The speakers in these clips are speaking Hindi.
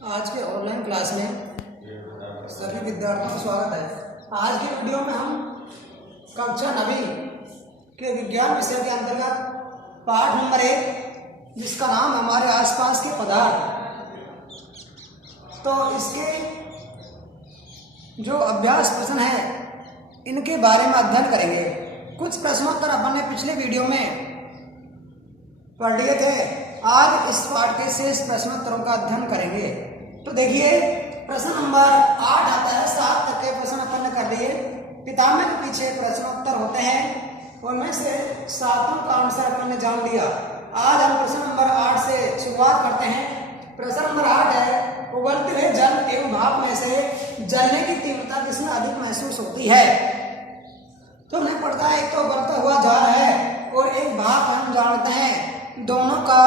आज के ऑनलाइन क्लास में सभी विद्यार्थियों का स्वागत है। आज की वीडियो में हम कक्षा 9वीं के विज्ञान विषय के अंतर्गत पाठ नंबर 1 जिसका नाम हमारे आसपास के पदार्थ, तो इसके जो अभ्यास प्रश्न है इनके बारे में अध्ययन करेंगे। कुछ प्रश्नोत्तर अपन ने पिछले वीडियो में पढ़ लिए थे। आज इस पाठ के शेष प्रश्नोत्तरों का अध्ययन करेंगे। तो देखिए, प्रश्न नंबर 8 आता है। 7 तक के प्रश्न अपन ने कर लिए। किताब में पीछे प्रश्नोत्तर होते हैं, उनमें से 7 का आंसर अपन ने जान लिया। आज हम प्रश्न नंबर 8 से शुरुआत करते हैं। प्रश्न नंबर 8 है, उबलते हुए जल एवं भाप में से जलने की तीव्रता किसमें अधिक महसूस होती है? तो हमने पढ़ता है, एक तो उबलता हुआ जल है और एक भाप। हम जानते हैं दोनों का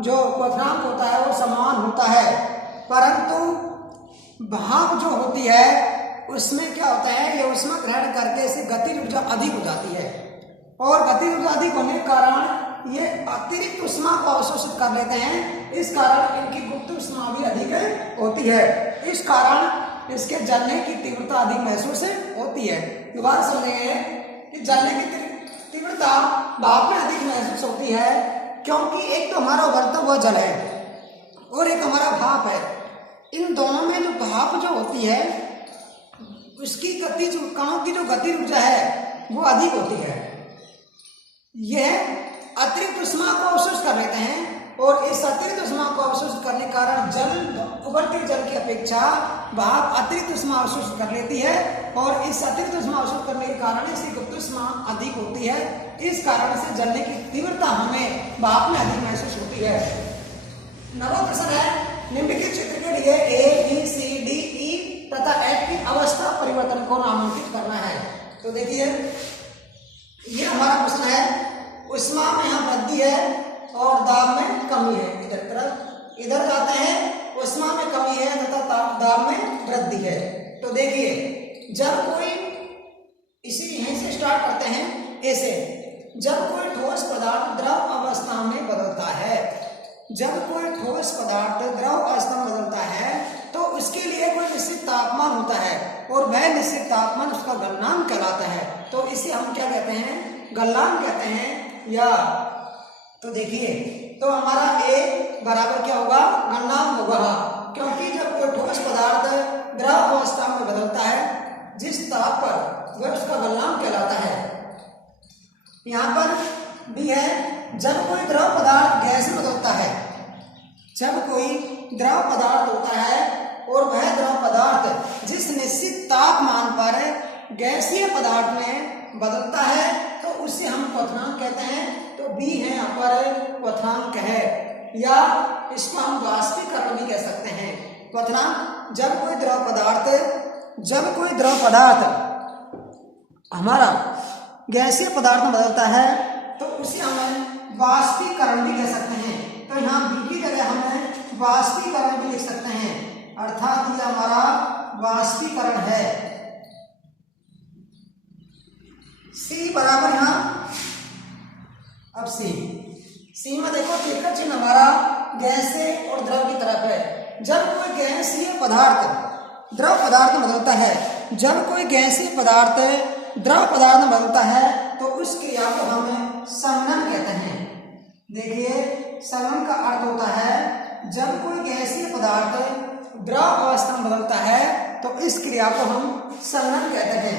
जो क्वथनांक होता है वो समान होता है, परंतु भाप जो होती है उसमें क्या होता है, ये ऊष्मा ग्रहण करके इसकी गतिज ऊर्जा अधिक हो जाती है और गतिज ऊर्जा अधिक होने के कारण ये अतिरिक्त ऊष्मा को अवशोषित कर लेते हैं। इस कारण इनकी गुप्त ऊष्मा भी अधिक होती है। इस कारण इसके जलने की तीव्रता अधिक महसूस होती है। दोबारा समझेंगे कि जलने की तीव्रता भाप में अधिक महसूस होती है, क्योंकि एक तो हमारा उबलता हुआ जल है और एक हमारा भाप है। इन दोनों में जो भाप जो होती है उसकी गतिज कणों की जो गतिज ऊर्जा है वो अधिक होती है। यह अतिरिक्त ऊष्मा को अवशोषित कर लेते हैं और इस अतिरिक्त ऊष्मा को अवशोषित करने के कारण जल उबलते जल की अपेक्षा भाप अतिरिक्त ऊष्मा अवशोषित कर लेती है और इस अतिरिक्त ऊष्मा अवशोषित करने के कारण इसकी गुप्त ऊष्मा अधिक होती है। इस कारण से जलने की तीव्रता हमें भाप में अधिक महसूस होती है। 9वां प्रश्न है, निम्नलिखित चित्र के लिए A B C D E तथा एफ की अवस्था परिवर्तन को नामांकित करना है। तो देखिए, ये हमारा प्रश्न है। ऊष्मा में यहाँ वृद्धि है और दाब में कमी है। इधर जाते हैं, ऊष्मा में कमी है तथा दाब में वृद्धि है। तो देखिए, जब कोई इसी यहीं से स्टार्ट करते हैं ऐसे, जब कोई ठोस पदार्थ द्रव अवस्था में बदलता है, जब कोई ठोस पदार्थ द्रव अवस्था में बदलता है तो उसके लिए कोई निश्चित तापमान होता है और वह निश्चित तापमान उसका गलनांक कहलाता है। तो इसे हम क्या कहते हैं? गलनांक कहते हैं। या तो देखिए, तो हमारा ए बराबर क्या होगा? गलनांक होगा, क्योंकि जब कोई ठोस पदार्थ द्रव अवस्था में बदलता है जिस ताप पर वह उसका गलनांक कहलाता है। यहाँ पर भी है, जब कोई द्रव पदार्थ गैस में बदलता है, जब कोई द्रव पदार्थ होता है और वह द्रव पदार्थ जिस निश्चित तापमान पर गैसीय पदार्थ में बदलता है तो उसे हम क्वथनांक कहते हैं। तो बी है यहाँ पर क्वथनांक है, या इसको हम वाष्पीकरण भी कह सकते हैं। क्वथनांक, जब कोई द्रव पदार्थ हमारा गैसीय पदार्थ में बदलता है तो उसे हम वाष्पीकरण भी कह सकते हैं। तो यहाँ बी की जगह हमें वाष्पीकरण भी लिख सकते हैं, अर्थात ये हमारा वाष्पीकरण है। सी बराबर यहाँ, अब सी में देखो तीखा चिन्ह हमारा गैसीय और द्रव की तरफ है। जब कोई गैसीय पदार्थ द्रव पदार्थ में बदलता है, जब कोई गैसीय पदार्थ द्रव पदार्थ में बदलता है तो उस क्रिया को हम संघनन कहते हैं। देखिए, संघनन का अर्थ होता है जब कोई गैसीय पदार्थ द्रव अवस्था में बदलता है तो इस क्रिया को हम संघनन कहते हैं।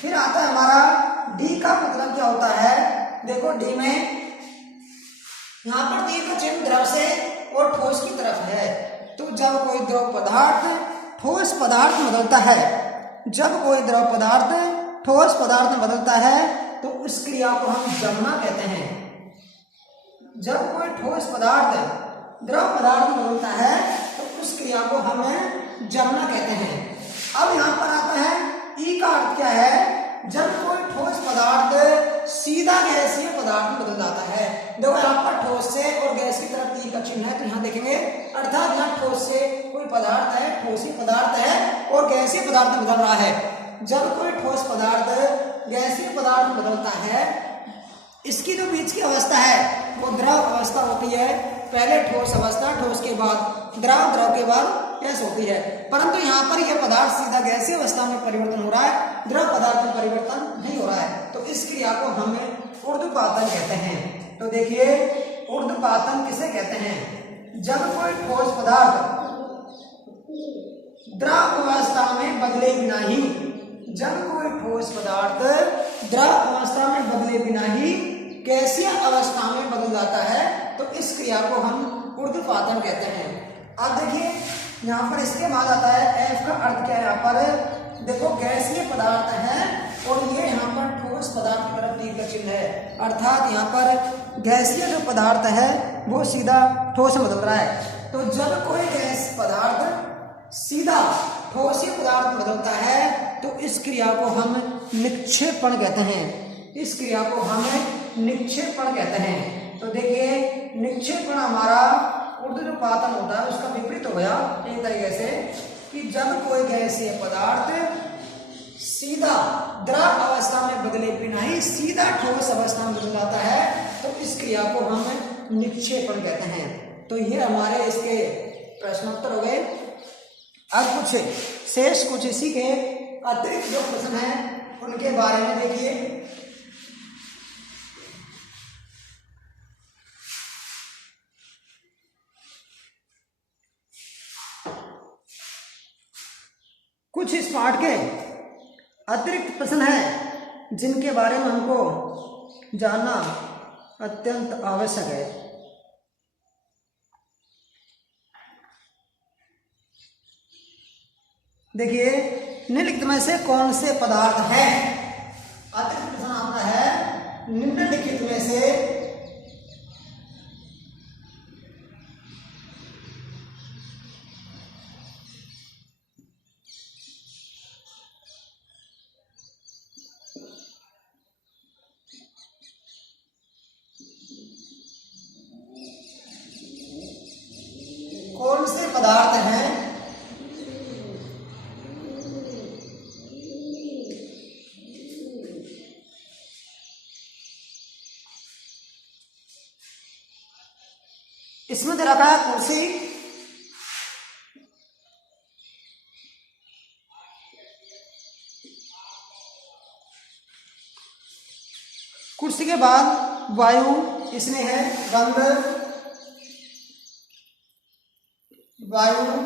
फिर आता है हमारा डी का मतलब क्या होता है? देखो, डी में यहाँ पर डी का चिन्ह द्रव से और ठोस की तरफ है। तो जब कोई द्रव पदार्थ ठोस पदार्थ में बदलता है, जब कोई द्रव पदार्थ ठोस पदार्थ में बदलता है तो उस क्रिया को हम जमना कहते हैं। जब कोई ठोस पदार्थ द्रव पदार्थ में बदलता है तो उस क्रिया को हम जमना कहते हैं। अब यहाँ पर आता है ई का अर्थ क्या है? जब कोई ठोस पदार्थ सीधा गैसीय पदार्थ में बदल जाता है। देखो, यहाँ पर ठोस से और गैस की तरफ ई का चिन्ह है, तो यहाँ देखेंगे, अर्थात यहाँ ठोस से कोई पदार्थ है, ठोसी पदार्थ है और गैसीय पदार्थ में बदल रहा है। जब कोई ठोस पदार्थ गैसीय पदार्थ में बदलता है, इसकी जो बीच की अवस्था है वो द्रव अवस्था होती है पहले ठोस अवस्था, ठोस के बाद द्रव, द्रव के बाद गैस होती है। परंतु यहाँ पर यह पदार्थ सीधा गैसीय अवस्था में परिवर्तन हो रहा है, द्रव पदार्थ में परिवर्तन नहीं हो रहा है। तो इस क्रिया को हम ऊर्ध्वपातन कहते हैं। तो देखिए ऊर्ध्वपातन किसे कहते हैं? जब कोई ठोस पदार्थ द्रव अवस्था में बदले बिना ही, जब कोई ठोस पदार्थ द्रव अवस्था में बदले बिना ही गैसीय अवस्था में बदल जाता है, तो इस क्रिया को हम ऊर्ध्वपातन कहते हैं। अब देखिए यहाँ पर इसके बाद आता है एफ का अर्थ क्या है। यहाँ पर देखो गैसीय पदार्थ है और ये यहाँ पर ठोस पदार्थ की तरफ तीर का चिन्ह है, अर्थात यहाँ पर गैसीय जो पदार्थ है वो सीधा ठोस में बदल रहा है। तो जब कोई गैस पदार्थ सीधा ठोसीय पदार्थ में बदलता है तो इस क्रिया को हम निक्षेपण कहते हैं। इस क्रिया को हम निक्षेपण कहते हैं। तो देखिए निक्षेपण हमारा ऊर्ध्वपातन होता है, उसका विपरीत हो गया एक तरीके से कि जब कोई गैसीय पदार्थ सीधा द्रव अवस्था में बदले बिना ही सीधा ठोस अवस्था में बदल जाता है तो इस क्रिया को हम निक्षेपण कहते हैं। तो ये हमारे इसके प्रश्नोत्तर हो गए। अब कुछ शेष कुछ इसी के अतिरिक्त जो प्रश्न हैं उनके बारे में देखिए। कुछ इस पाठ के अतिरिक्त प्रश्न हैं जिनके बारे में हमको जानना अत्यंत आवश्यक है। देखिए निम्नलिखित में से कौन से पदार्थ हैं? अतिरिक्त प्रश्न आता है निम्नलिखित में से कौन से पदार्थ हैं इसमें दे रखा है कुर्सी, कुर्सी के बाद वायु, इसमें है गंध, वायु,